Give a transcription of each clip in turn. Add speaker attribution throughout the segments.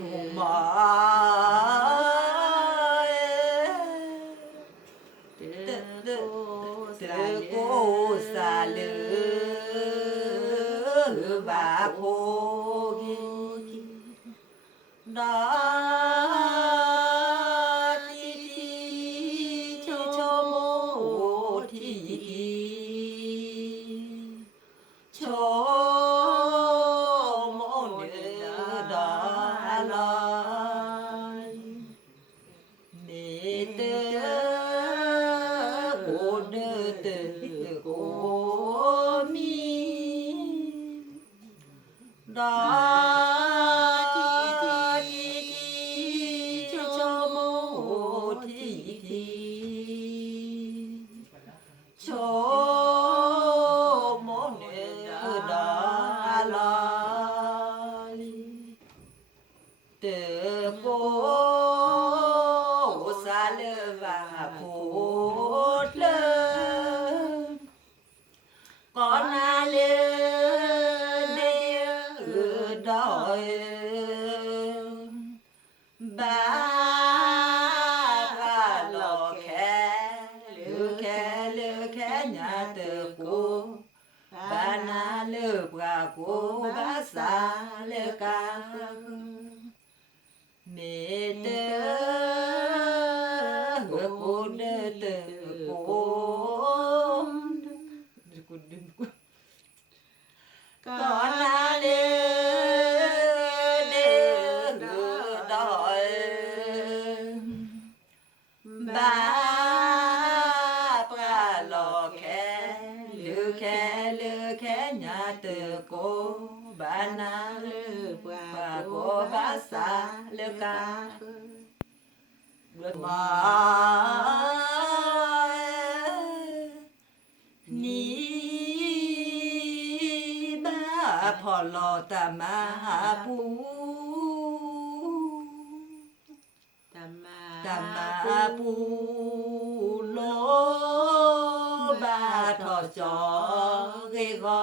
Speaker 1: Come Oh, 다디디디 저모 디디 te ko ba na le bra ko ba sa le ka mẹ te ko ko ne te ko ko din ko ka na le บานาลูปะโกบาสาลือกาบมานีบาพอลอตามาปูตามาปูโลบาทอจอเกกอ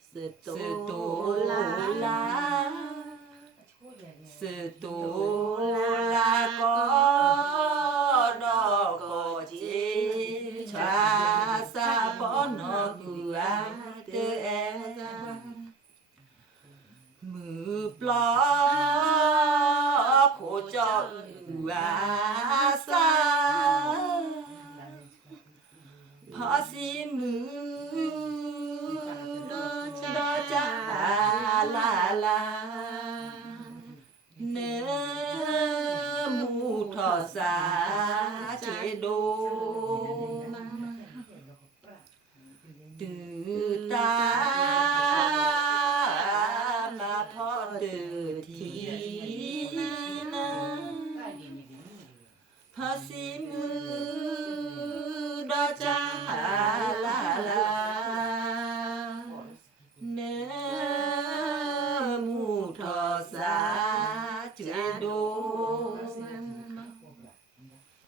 Speaker 2: 세도수 세도라
Speaker 1: 세도라 걸어거지 자사 번호 구하드에 무블러 고정 구하 สีมือดอจ้าลาลาเนื้อมูทอสาเจโดตื่ตามาพ่อตื่ทีนะพอสีมือดอจ้า Rosa.